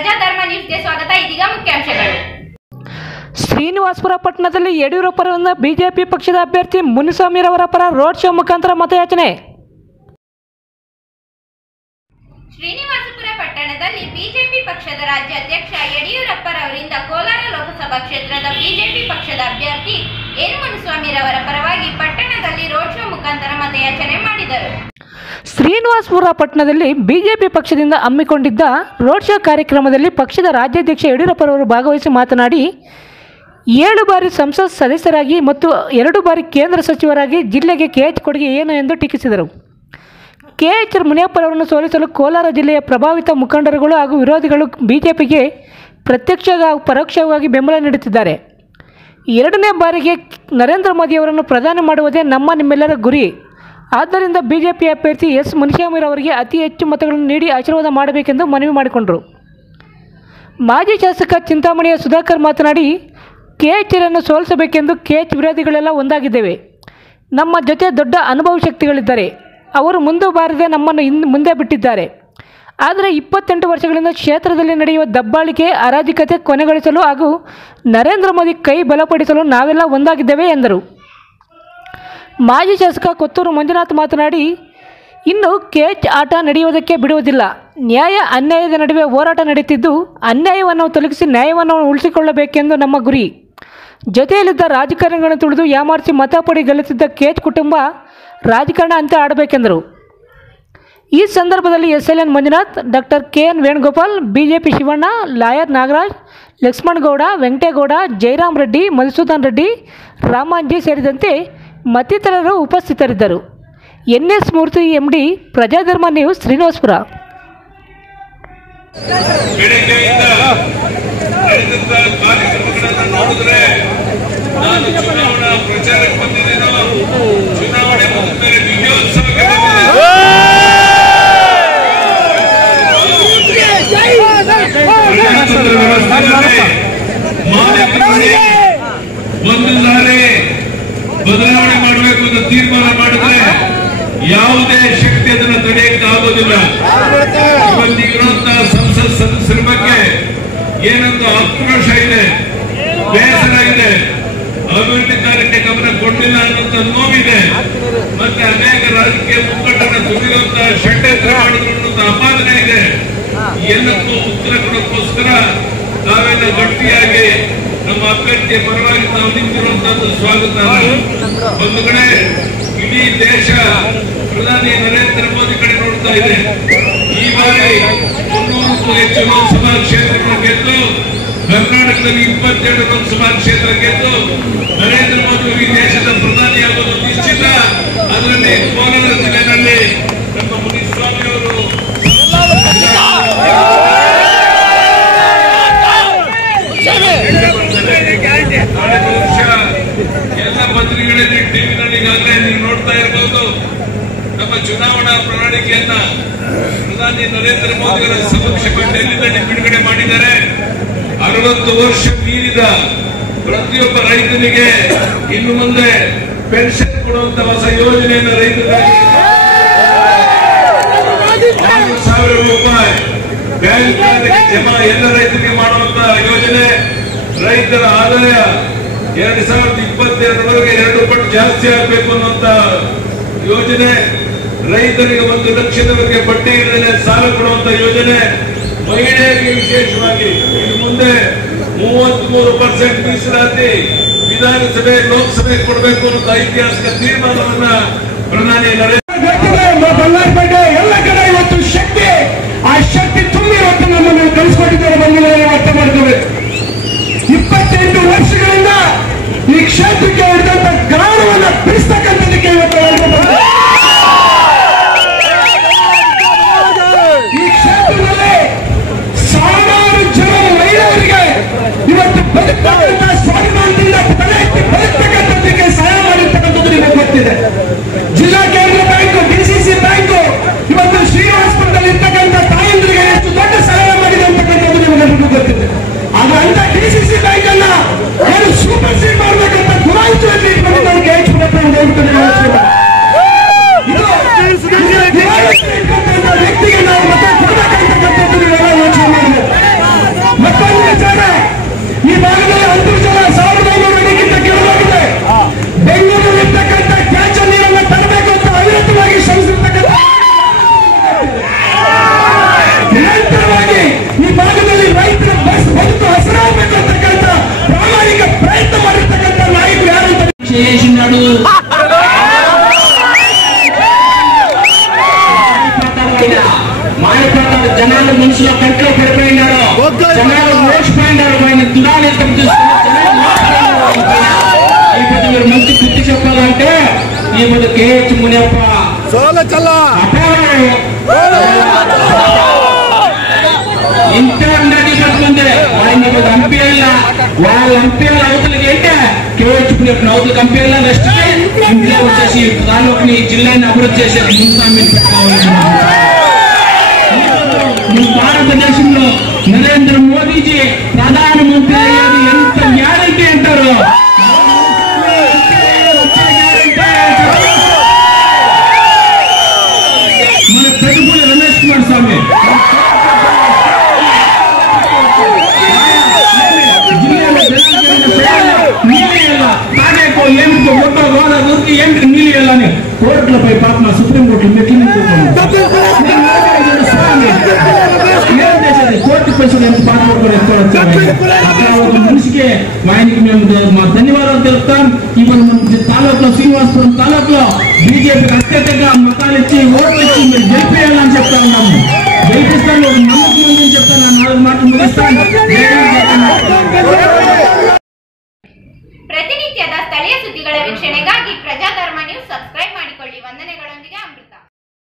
ಪ್ರಜಾಧರ್ಮ ನ್ಯೂಸ್ಗೆ ಸ್ವಾಗತ ಇದೀಗ ಮುಖ್ಯಾಂಶಗಳು. ಶ್ರೀನಿವಾಸಪುರ ಪಟ್ಟಣದಲ್ಲಿ ಯಡಿಯೂರಪ್ಪರವರಿಂದ ಬಿಜೆಪಿ ಪಕ್ಷದ ಅಭ್ಯರ್ಥಿ ಮುನಿಸ್ವಾಮಿರವರ ಪರ ರೋಡ್ ಶೋ ಮುಖಾಂತರ ಮತಯಾಚನೆ. ಶ್ರೀನಿವಾಸಪುರ ಪಟ್ಟಣದಲ್ಲಿ ಬಿಜೆಪಿ ಪಕ್ಷದ ರಾಜ್ಯಾಧ್ಯಕ್ಷ ಯಡಿಯೂರಪ್ಪರವರಿಂದ ಕೋಲಾರ ಲೋಕಸಭಾ ಕ್ಷೇತ್ರದ ಬಿಜೆಪಿ ಪಕ್ಷದ ಅಭ್ಯರ್ಥಿ ಎನ್ ಮುನಿಸ್ವಾಮಿರವರ ಪರವಾಗಿ ಪಟ್ಟಣದಲ್ಲಿ ರೋಡ್ ಶೋ ಮುಖಾಂತರ ಮತಯಾಚನೆ ಮಾಡಿದರು. ಶ್ರೀನಿವಾಸಪುರ ಪಟ್ಟಣದಲ್ಲಿ ಬಿಜೆಪಿ ಪಕ್ಷದಿಂದ ಹಮ್ಮಿಕೊಂಡಿದ್ದ ರೋಡ್ ಶೋ ಕಾರ್ಯಕ್ರಮದಲ್ಲಿ ಪಕ್ಷದ ರಾಜ್ಯಾಧ್ಯಕ್ಷ ಯಡಿಯೂರಪ್ಪರವರು ಭಾಗವಹಿಸಿ ಮಾತನಾಡಿ, ಏಳು ಬಾರಿ ಸಂಸತ್ ಸದಸ್ಯರಾಗಿ ಮತ್ತು ಎರಡು ಬಾರಿ ಕೇಂದ್ರ ಸಚಿವರಾಗಿ ಜಿಲ್ಲೆಗೆ ಕೆ ಎಚ್ ಕೊಡುಗೆ ಏನು ಎಂದು ಟೀಕಿಸಿದರು. ಕೆ ಎಚ್ ಮುನಿಯಪ್ಪರವರನ್ನು ಸೋಲಿಸಲು ಕೋಲಾರ ಜಿಲ್ಲೆಯ ಪ್ರಭಾವಿತ ಮುಖಂಡರುಗಳು ಹಾಗೂ ವಿರೋಧಿಗಳು ಬಿಜೆಪಿಗೆ ಪ್ರತ್ಯಕ್ಷ ಹಾಗೂ ಪರೋಕ್ಷವಾಗಿ ಬೆಂಬಲ ನೀಡುತ್ತಿದ್ದಾರೆ. ಎರಡನೇ ಬಾರಿಗೆ ನರೇಂದ್ರ ಮೋದಿಯವರನ್ನು ಪ್ರಧಾನಿ ಮಾಡುವುದೇ ನಮ್ಮ ನಿಮ್ಮೆಲ್ಲರ ಗುರಿ. ಆದ್ದರಿಂದ ಬಿಜೆಪಿ ಅಭ್ಯರ್ಥಿ ಎಸ್ ಮುನಿಸ್ವಾಮಿರವರಿಗೆ ಅತಿ ಹೆಚ್ಚು ಮತಗಳನ್ನು ನೀಡಿ ಆಶೀರ್ವಾದ ಮಾಡಬೇಕೆಂದು ಮನವಿ ಮಾಡಿಕೊಂಡರು. ಮಾಜಿ ಶಾಸಕ ಚಿಂತಾಮಣಿಯ ಸುಧಾಕರ್ ಮಾತನಾಡಿ ಕೆ ಎಚ್ ರನ್ನು ಸೋಲಿಸಬೇಕೆಂದು ಕೆ ಎಚ್ ವಿರೋಧಿಗಳೆಲ್ಲ ಒಂದಾಗಿದ್ದೇವೆ. ನಮ್ಮ ಜೊತೆ ದೊಡ್ಡ ಅನುಭವ ಶಕ್ತಿಗಳಿದ್ದಾರೆ. ಅವರು ಮುಂದೆ ಬಾರದೆ ನಮ್ಮನ್ನು ಹಿಂದೆ ಮುಂದೆ ಬಿಟ್ಟಿದ್ದಾರೆ. ಆದರೆ ಇಪ್ಪತ್ತೆಂಟು ವರ್ಷಗಳಿಂದ ಕ್ಷೇತ್ರದಲ್ಲಿ ನಡೆಯುವ ದಬ್ಬಾಳಿಕೆ, ಅರಾಜಕತೆ ಕೊನೆಗೊಳಿಸಲು ಹಾಗೂ ನರೇಂದ್ರ ಮೋದಿ ಕೈ ಬಲಪಡಿಸಲು ನಾವೆಲ್ಲ ಒಂದಾಗಿದ್ದೇವೆ ಎಂದರು. ಮಾಜಿ ಶಾಸಕ ಕೊತ್ತೂರು ಮಂಜುನಾಥ್ ಮಾತನಾಡಿ, ಇನ್ನು ಕೇಚ್ ಆಟ ನಡೆಯುವುದಕ್ಕೆ ಬಿಡುವುದಿಲ್ಲ. ನ್ಯಾಯ ಅನ್ಯಾಯದ ನಡುವೆ ಹೋರಾಟ ನಡೆಯುತ್ತಿದ್ದು, ಅನ್ಯಾಯವನ್ನು ತೊಲಗಿಸಿ ನ್ಯಾಯವನ್ನು ಉಳಿಸಿಕೊಳ್ಳಬೇಕೆಂದು ನಮ್ಮ ಗುರಿ. ಜೊತೆಯಲ್ಲಿದ್ದ ರಾಜಕಾರಣಿಗಳನ್ನು ತುಳಿದು ಯಾಮಾರಿಸಿ ಮತ ಪಡಿ ಗೆಲ್ಲಿಸಿದ್ದ ಕೇಚ್ ಕುಟುಂಬ ರಾಜಕಾರಣ ಅಂತ ಆಡಬೇಕೆಂದರು. ಈ ಸಂದರ್ಭದಲ್ಲಿ S L N Manjunath, doctor K N Venugopal, BJP Shivanna, lawyer Nagaraj Lakshmanagowda Venkategowda Jayaram Reddy, Madhusudan Reddy Ramanji ಸೇರಿದಂತೆ ಮತ್ತಿತರರು ಉಪಸ್ಥಿತರಿದ್ದರು. N S Murthy M D Prajadharma news Srinivaspur. ಚುನಾವಣಾ ಪ್ರಚಾರಕ್ಕೆ ಬಂದಿದ್ದೇನೋ? ಚುನಾವಣೆ ಮಾಡಬೇಕು ಅಂತ ತೀರ್ಮಾನ ಮಾಡಿದ್ರೆ ಯಾವುದೇ ಶಕ್ತಿ ಅದನ್ನು ತಡೆಯಕ್ಕೆ ಆಗೋದಿಲ್ಲ. ಇವತ್ತಿಗಿರುವಂತಹ ಸಂಸತ್ ಸದಸ್ಯರ ಬಗ್ಗೆ ಏನೊಂದು ಆಕ್ರೋಶ ಇದೆ, ಬೇಸರ ಇದೆ. ಅಭಿವೃದ್ಧಿ ಕಾರ್ಯಕ್ಕೆ ಗಮನ ಕೊಡಲಿಲ್ಲ ಅನ್ನುವಂತ ನೋವಿದೆ. ಮತ್ತೆ ಅನೇಕ ರಾಜಕೀಯ ಮುಖಂಡರ ತುಂಬಿರುವಂತಹ ಷಡ್ಯಂತ್ರ ಅನ್ನುವಂತ ಅಪಾದನೆ ಇದೆ. ಎಲ್ಲಕ್ಕೂ ಉತ್ತರ ಕೊಡೋಕ್ಕೋಸ್ಕರ ನಾವೆಲ್ಲ ಗಟ್ಟಿಯಾಗಿ ನಮ್ಮ ಅಭ್ಯರ್ಥಿಯ ಪರವಾಗಿ ನಾವು ನಿಂತಿರುವಂತಹ ಸ್ವಾಗತ. ಒಂದು ಕಡೆ ಇಡೀ ದೇಶ ಪ್ರಧಾನಿ ನರೇಂದ್ರ ಮೋದಿ ಕಡೆ ನೋಡ್ತಾ ಇದೆ. ಈ ಬಾರಿ ಮುನ್ನೂರಕ್ಕೂ ಹೆಚ್ಚು ಲೋಕಸಭಾ ಕ್ಷೇತ್ರಗಳು ಗೆದ್ದು, ಕರ್ನಾಟಕದಲ್ಲಿ ಇಪ್ಪತ್ತೆರಡು ಲೋಕಸಭಾ ಕ್ಷೇತ್ರ ಗೆದ್ದು, ನರೇಂದ್ರ ಮೋದಿ ಈ ದೇಶದ ಪ್ರಧಾನಿಯಾಗೋದು ನಿಶ್ಚಿತ. ಅದರಲ್ಲಿ ಕೋಲಾರ ಜಿಲ್ಲೆಯಲ್ಲಿ ನಮ್ಮ ಬಹುಶಃ ಎಲ್ಲ ಪತ್ರಿಕೆಗಳಲ್ಲಿ ಟಿವಿನಲ್ಲಿ ಈಗಾಗಲೇ ನೀವು ನೋಡ್ತಾ ಇರಬಹುದು ನಮ್ಮ ಚುನಾವಣಾ ಪ್ರಣಾಳಿಕೆಯನ್ನ ಪ್ರಧಾನಿ ನರೇಂದ್ರ ಮೋದಿಯವರ ಸಮಕ್ಷ ಡೆಲ್ಲಿನಲ್ಲಿ ಬಿಡುಗಡೆ ಮಾಡಿದ್ದಾರೆ. ಅರವತ್ತು ವರ್ಷ ಮೀರಿದ ಪ್ರತಿಯೊಬ್ಬ ರೈತನಿಗೆ ಇನ್ನು ಮುಂದೆ ಪೆನ್ಷನ್ ಕೊಡುವಂತ ಹೊಸ ಯೋಜನೆಯನ್ನು ರೈತರಿಗೆ ಸಾವಿರ ರೂಪಾಯಿ. ಜಮಾ ಎಲ್ಲ ರೈತರಿಗೆ ಮಾಡುವಂತ ಯೋಜನೆ. ರೈತರ ಆದಾಯ ಎರಡು ಸಾವಿರದ ಇಪ್ಪತ್ತೆರಡರವರೆಗೆ ಎರಡು ಪಟ್ಟು ಜಾಸ್ತಿ ಆಗಬೇಕು ಅನ್ನುವಂತ ಯೋಜನೆ. ರೈತರಿಗೆ ಒಂದು ಲಕ್ಷದವರೆಗೆ ಬಡ್ಡಿ ಇಲ್ಲದೆ ಸಾಲ ಕೊಡುವಂತ ಯೋಜನೆ. ಮಹಿಳೆಯರಿಗೆ ವಿಶೇಷವಾಗಿ ಇನ್ನು ಮುಂದೆ ಮೂವತ್ಮೂರು ಪರ್ಸೆಂಟ್ ಮೀಸಲಾತಿ ವಿಧಾನಸಭೆ, ಲೋಕಸಭೆ ಕೊಡಬೇಕು ಅನ್ನೋ ಐತಿಹಾಸಿಕ ತೀರ್ಮಾನವನ್ನ ಪ್ರಧಾನಿ ನರೇಂದ್ರ ಈ ಕ್ಷೇತ್ರಕ್ಕೆ ಇರ್ತಕ್ಕಂಥ ಜ್ಞಾನವನ್ನ ಬಿಡಿಸ್ತಕ್ಕಂಥದಕ್ಕೆ చేసినాడు. మారిపోతాడు జనాలు మనుషుల కంట్లో పడిపోయినారు. జనాలు మోసిపోయినారు. ఆయన దురాలు ఇప్పుడు మీరు మంచి గుర్తి చెప్పాలంటే ఈ ఇప్పుడు కేఎచ్ మునియప్ప. అపారం ఇంత ఉండేది కట్టుకుంటే ఆయన కంపెనీల వాళ్ళ ఎంపీ అవతలకి అయితే కేవలం అవతల కంపెనీల రెస్ట్ ఇంట్లో వచ్చేసి దానిలోకి జిల్లాని అభివృద్ధి చేసే భారతదేశంలో నరేంద్ర మోదీ ఏమిటి కోర్టులపై పాప సుప్రీం కోర్టు మెట్లు కోర్టు పైసలు ఎంత బాధపడుకుని మనిషికే మా ఆయనకి మేము మా ధన్యవాదాలు తెలుపుతాం. ఇవన్న తాలూకులో శ్రీనివాసపురం తాలూకులో బీజేపీకి అత్యధికంగా మతాలు ఇచ్చి ఓట్లు ఇచ్చి మీరు గెలిపేయాలని చెప్తాను